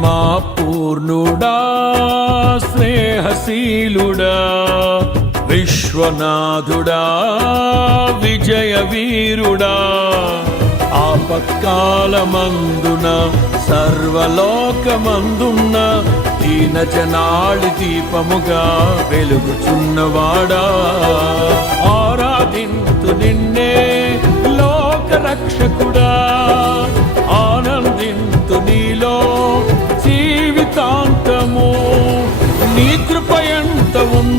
ప్రేమా పూర్ణుడా స్నేహశీలుడా విశ్వనాథుడా విజయ వీరుడా ఆపత్కాలమందున సర్వలోకమందున్న దీనజనాళి దీపముగా వెలుగుచున్నవాడా.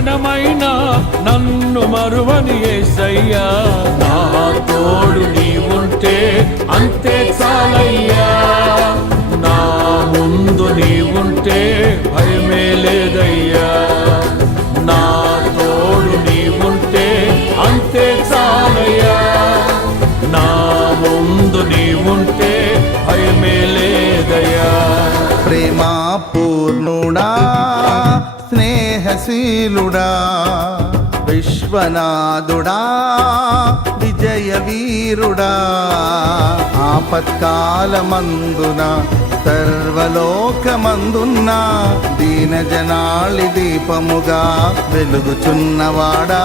క్షణమైన నన్ను మరువని ఏసయ్యా. నా తోడు నీవుంటే అంతే చాలయ్యా. నా ముందు నీవుంటే భయమే లేదు. స్నేహశీలుడా విశ్వనాథుడా విజయ వీరుడా ఆపత్కాలమందున సర్వలోకమందున్న దీనజనాళి దీపముగా వెలుగుచున్నవాడా.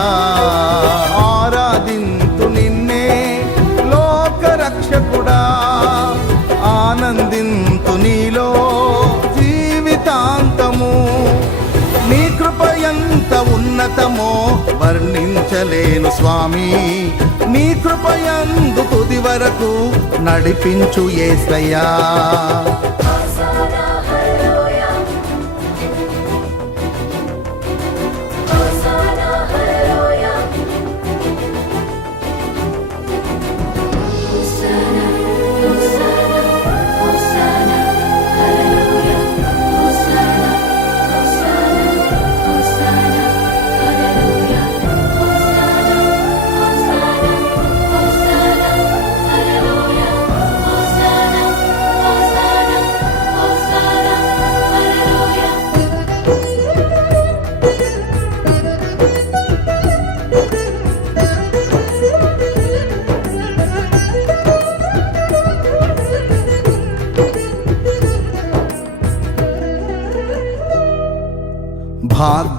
ఆరాధింతు నిన్నే లోకరక్షకుడా ఆనందింతు నీలో ఘనతమో వర్ణించలేను స్వామి. నీ కృపయందు తుది వరకు నడిపించు ఏసయ్యా.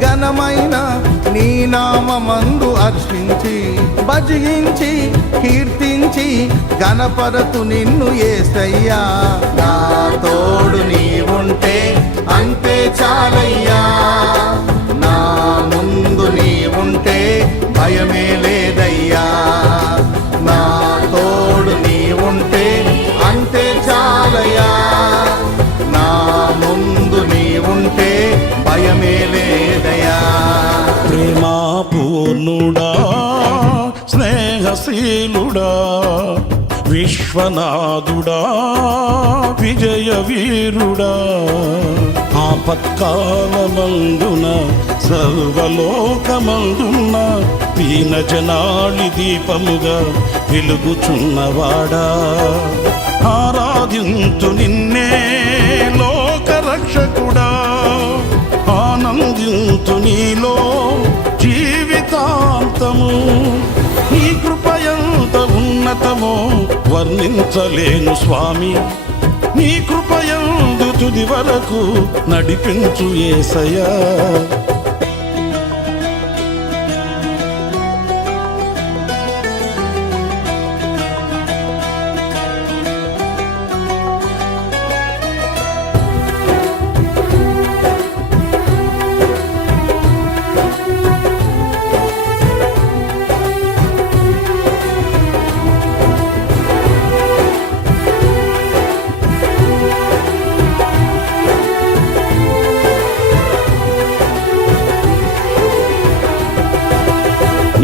ఘనమైన నీ నామందు అర్చించి భజించి కీర్తించి గణపరతు నిన్ను ఏసయ్యా. నా తోడు నీవుంటే అంతే చాలయ్యా. నా ముందు నీవుంటే భయమే లేదయ్యా. జ్ఞానశీలుడా విశ్వనాథుడా విజయ వీరుడా ఆపత్కాలమందున సర్వలోకమందున్న పీన జనాళి దీపముగా వెలుగుచున్నవాడా. ఆరాధింతు నిన్నే ఉన్నతమో వర్ణించలేను స్వామి. నీ కృపయందు తుది వరకు నడిపించు ఏసయ్యా.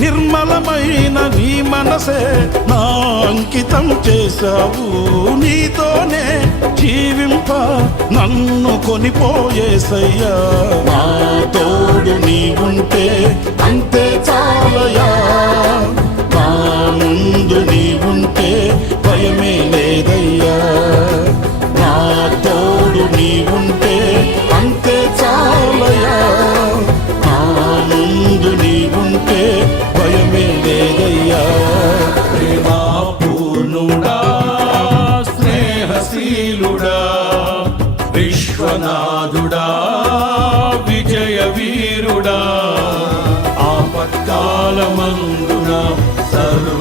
నిర్మలమైన నీ మనసే నా అంకితం చేశావు. నీతోనే జీవింప నన్ను కొనిపోయేసయ్యా. నా తోడు నీ ఉంటే అంతే చాలు.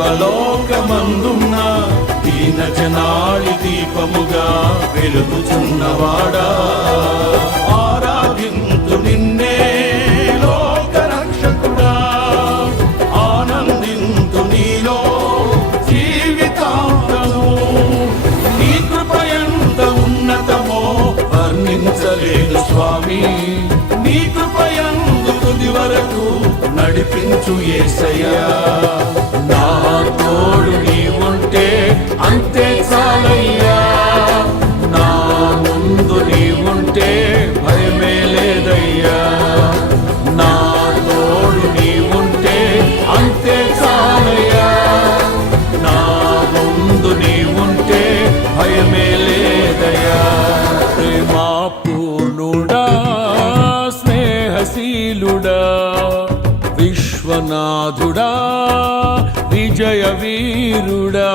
సర్వలోకమందున దీన జనాళి దీపముగా వెలుగుచున్నవాడా? ఆరాధింతు నిన్నే వర్ణించలేదు స్వామి. నీ కృపయందు తుది వరకు నడిపించు ఏసయ్యా. వీలుడా విశ్వనాథుడా విజయ వీరుడా